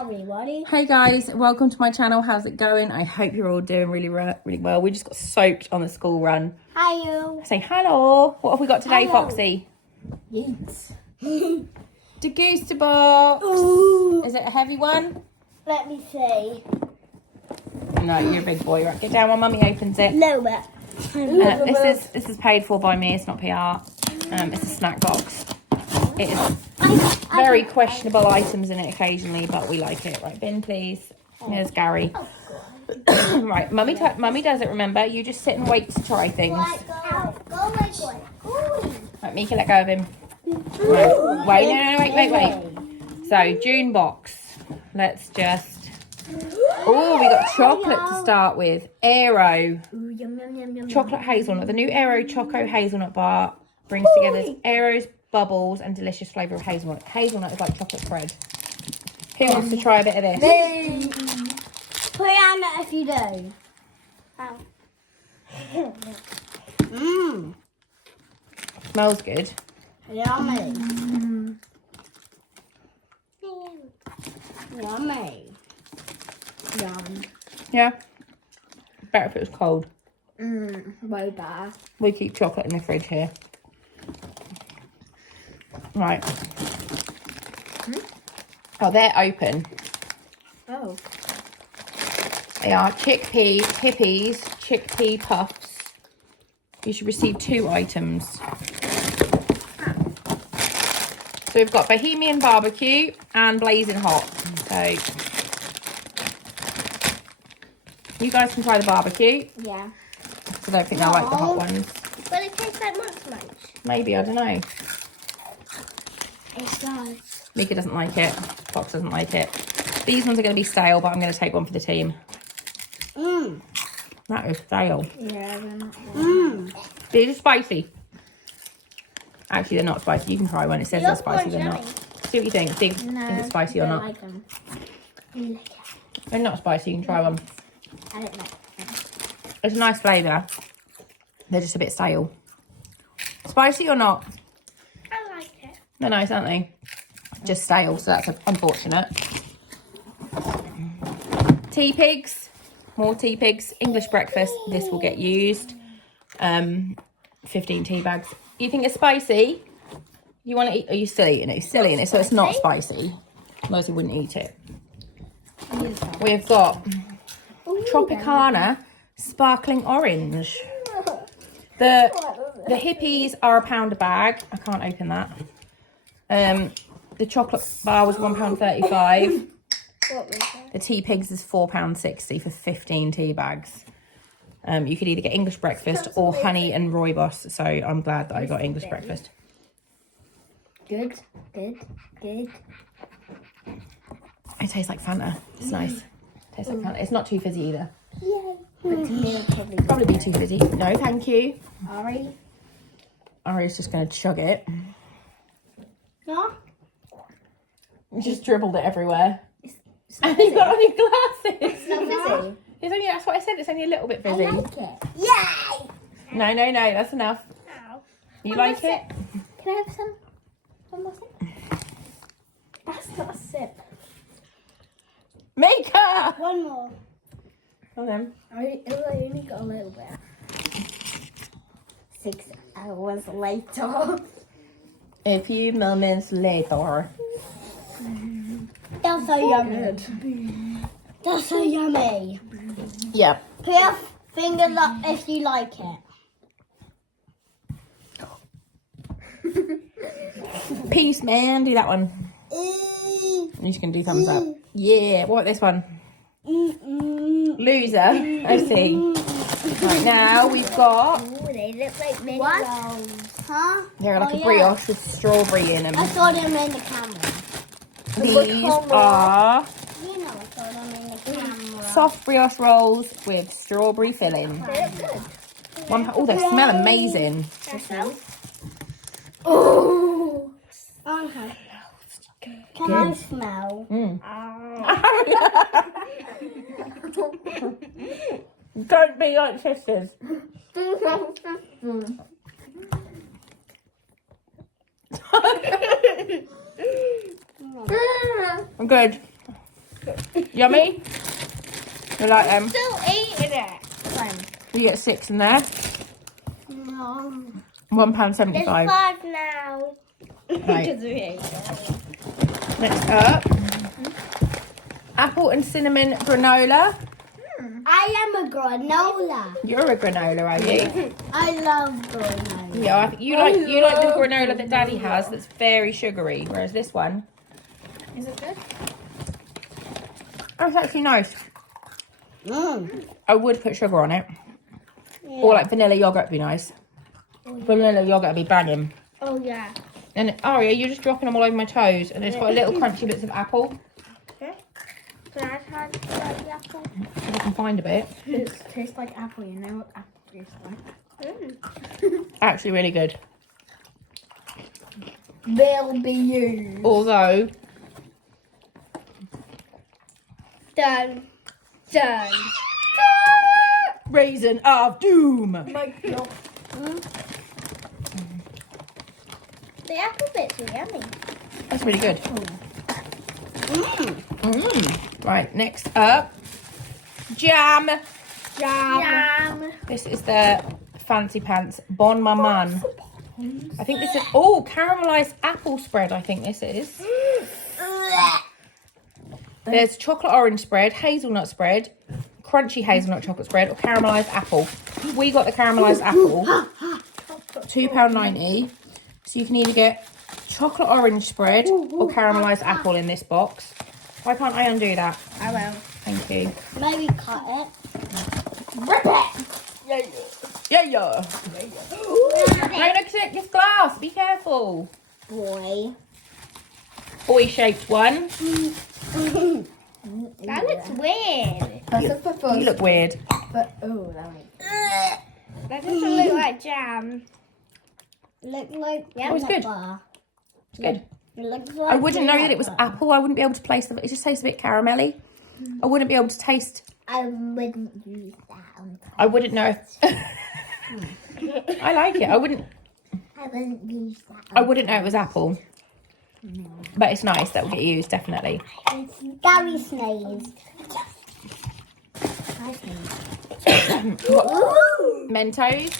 everybody. Hey guys, welcome to my channel. How's it going? I hope you're all doing really well. We just got soaked on the school run. Hi, you. Say hello. What have we got today, Hello. Foxy? Yes. Degustabox. Ooh. Is it a heavy one? Let me see. No, you're a big boy. Right, get down while Mummy opens it. No, but This is paid for by me. It's not PR. It's a snack box. It is very questionable items in it occasionally, but we like it. Right, bin please. There's Gary. Right, Mummy does it. Remember, you just sit and wait to try things. Go, boy. Right, Mika, let go of him. No, wait. So, June box. Let's just... Oh, we got chocolate to start with. Aero. Ooh, yum, yum, yum, yum. Chocolate hazelnut. The new Aero Choco Hazelnut Bar brings together Aero's bubbles and delicious flavour of hazelnut. Hazelnut is like chocolate spread. Who wants to try a bit of this? Me. Put it on it if you do. Mmm. Smells good. Yummy. Yummy. Yum. Yeah. Better if it was cold. Way better. We keep chocolate in the fridge here. Right. Oh, they're open. Oh. They are chickpea puffs. You should receive 2 items. So we've got Bohemian Barbecue and Blazing Hot. So you guys can try the barbecue. Yeah. I don't think I like the hot ones. But it tastes like munch. Maybe, I don't know. It does. Mika doesn't like it. Fox doesn't like it. These ones are going to be stale, but I'm going to take one for the team. That is stale. Yeah, they're not. These are spicy. Actually, they're not spicy. You can try one. It says they're spicy. They're not. See what you think. See if it's spicy or not. Like them. They're not spicy. You can try one. I don't like them. It's a nice flavour. They're just a bit stale. Spicy or not? I like it. They're nice, aren't they? Just stale, so that's unfortunate. Tea pigs. More tea pigs. English breakfast. This will get used. 15 tea bags. You think it's spicy? You want to eat? Are you still eating it? You're still eating it, so it's not spicy. Otherwise you wouldn't eat it. We've got Tropicana Sparkling Orange. The hippies are £1 a bag. I can't open that. The chocolate bar was £1.35. The tea pigs is £4.60 for 15 tea bags. You could either get English breakfast or honey and rooibos. So I'm glad that I got English breakfast. Good. It tastes like Fanta. It's nice. Tastes like Fanta. It's not too fizzy either. Yay. But to me, it'll Probably be too fizzy. No, thank you. Ari? Ari's just going to chug it. No? You just dribbled it everywhere. It's And you got on your glasses. It's not fizzy. It's only, that's what I said. It's only a little bit I fizzy. like it. Yay! No, that's enough. Ow. You One like more it? sip. Can I have some? One more sip? That's not a sip. Mika! One more. Hold on. I only got a little bit. 6 hours later. A few moments later. That's so yummy. That's so yummy. Yeah. Put your fingers up if you like it. Peace, man. Do that one. I'm just going to do thumbs up. Yeah. What about this one? Loser. I see. Right, now we've got... Ooh, they look like mini rolls. Huh? They're like a brioche with strawberry in them. I saw them in the camera. These are You know I saw them in the camera. soft brioche rolls with strawberry filling. They look good. Oh, they smell amazing. Oh. Okay. Can I smell? Don't be like sisters. I'm good. Yummy? You like them? Still eating it. Fine. You get 6 in there. No. £1.75. There's 5 now. Right. Because we ate it. Next up, apple and cinnamon granola. I am a granola. You're a granola, are you? I love granola. Yeah, I think you like the granola that Daddy has. That's very sugary, whereas this one, Is it good? oh, it's actually nice. I would put sugar on it, Yeah. or like vanilla yogurt would be nice. Vanilla yogurt would be banging. Oh, yeah. And Aria, you're just dropping them all over my toes, and it's got little crunchy bits of apple. Okay. Can I try the apple? If I can find a bit. It tastes like apple. You know what apple tastes like? Actually, really good. Will be used. Although, Done. Done. raisin of doom. The apple bits are yummy. That's really good. Right, next up, jam. Jam. This is the Fancy Pants Bon Maman. I think this is, oh, caramelised apple spread, I think this is. There's chocolate orange spread, hazelnut spread, crunchy hazelnut chocolate spread, or caramelised apple. We got the caramelised apple, £2.90. So you can either get chocolate orange spread or caramelised apple in this box. Why can't I undo that? I will. Thank you. Maybe cut it. Rip it. Yeah. No, it's glass. Be careful. Boy. Boy-shaped one. That looks weird. You look weird. But that doesn't look like jam. Look like Oh, it's good. bar. It's good. It looks like I wouldn't know that it was apple. I wouldn't be able to place it. It just tastes a bit caramelly. I wouldn't be able to taste. I wouldn't use that on top. I wouldn't know if. I like it. I wouldn't use that. I wouldn't know it was apple. But it's nice that will get used, definitely. Gary sneezed. I sneezed. Mentos.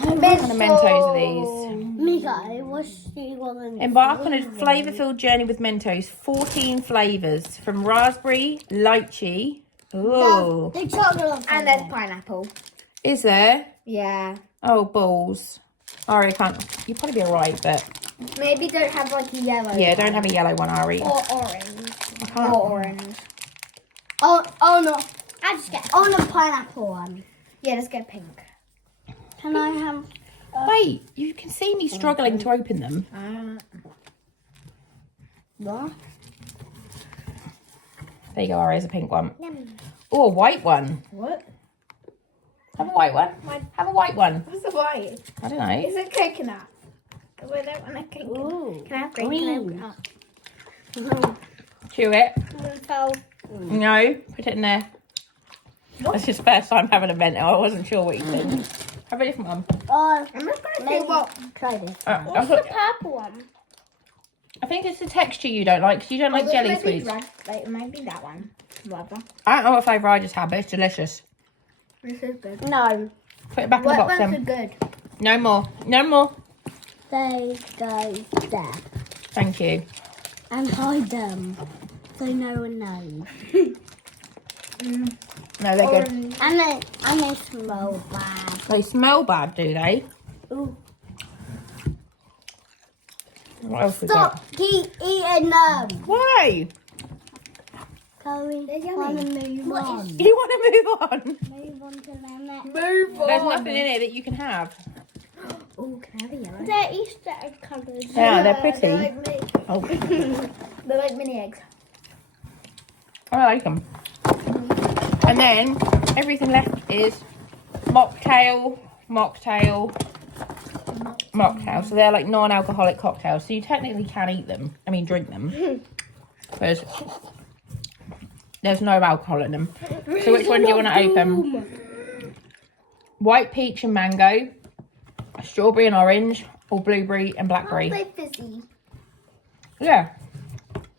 What kind of Mentos are these? Mika, what's she going Embark on a flavour-filled journey with Mentos. 14 flavours from raspberry, lychee. Ooh. The chocolate and there's pineapple. Is there? Yeah. Oh, balls. Ari, I can't. You'd probably be alright, but. Maybe don't have like a yellow. Yeah, don't have a yellow one, Ari. Or orange. I can't. Or orange. Oh no. I just get. Oh, the pineapple one. Yeah, let's get pink. Can I have? Wait, you can see me struggling to open them. What? There you go, Ari, there's a pink one. Oh, a white one. What? Have a white one. Have a white one. What's the white? I don't know. Is it coconut? We don't want a coconut. Ooh. Can I have green? Can I have Chew it. so, No, put it in there. That's his first time having a Mento. I wasn't sure what you think. Have a different one. I'm just gonna see what. Try this. What's the purple one? I think it's the texture you don't like, because you don't like jelly sweets. Maybe that one. Rather. I don't know what flavour I just had, but it's delicious. This is good. No. Put it back in the box What ones are then. good? No more. No more. They go there. Thank you. And hide them. So no one knows. No, they're good. And they smell bad. They smell bad, do they? Ooh. What else we Stop! got? Keep eating them! Why? Chloe, want to move on. You want to move on? Move on to the next. Move on. There's nothing in it that you can have. Oh, can I have a yellow? They're Easter egg coloured. Yeah, they're pretty. They're like mini, Oh, they're like mini eggs. I like them. And then everything left is mocktail. So they're like non-alcoholic cocktails. So you technically can eat them. I mean, drink them. Because there's no alcohol in them. So which one do you want to open? White peach and mango, strawberry and orange, or blueberry and blackberry. Aren't they fizzy? Yeah.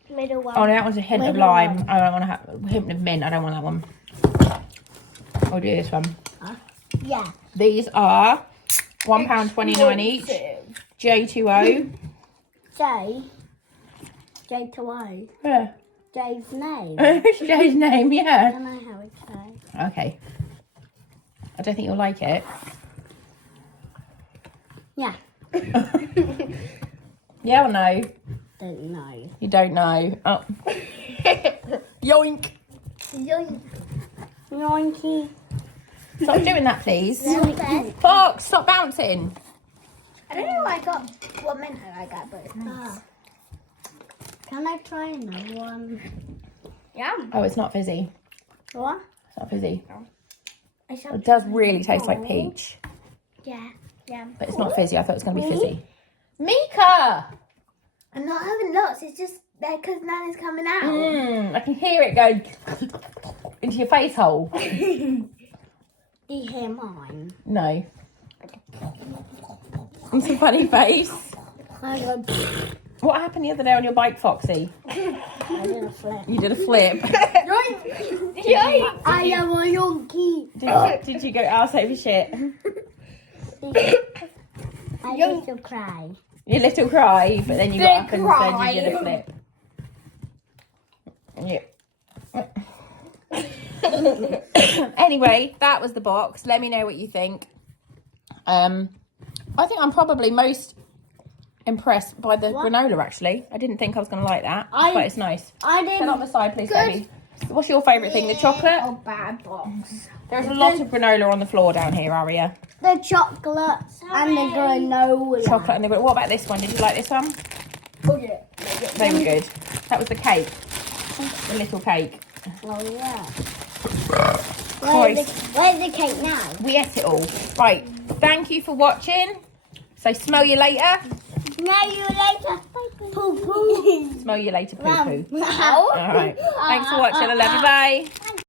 Middle one. Oh, no, that one's a hint of Middle lime. one. I don't want to have a hint of mint. I don't want that one. I'll do this one. Yeah. These are £1.29 each. J2O. J to O. Yeah. J's name. Jay's name, I yeah. don't know how it's say. Okay. I don't think you'll like it. Yeah. Yeah or no? Don't know. You don't know. Oh. Yoink. Yoink. Yoinky. Stop doing that, please. Yoink. Fox, stop bouncing. I don't know what mint I got, but it's nice. Can I try another one? Yeah. Oh, it's not fizzy. What? It's not fizzy. I shall It does really taste like peach. Yeah. Yeah. But it's not fizzy. I thought it was going to be fizzy. Mika! I'm not having lots. It's just because none is coming out. I can hear it go into your face hole. Do you hear mine? No. It's a funny face. I got. What happened the other day on your bike, Foxy? I did a flip. You did a flip. I am a yonky. Did you go ass over shit? I used to cry. You little cry, but then you got up and cry. said you did a flip. Yeah. Anyway, that was the box. Let me know what you think. I think I'm probably most impressed by the granola, actually. I didn't think I was going to like that, but it's nice. I didn't. Put it on the side, please, baby. What's your favourite thing? The chocolate? Oh, bad box. There's a lot of granola on the floor down here, Aria. The chocolate and the granola. Chocolate and the granola. What about this one? Did you like this one? Oh, yeah. They were good. That was the cake. The little cake. Oh, yeah. Christ. Where's the cake now? We ate it all. Right. Thank you for watching. So smell you later. Smell you later. Poo poo. Smell you later, poo poo. Wow. All right. Thanks for watching. I love you. Bye.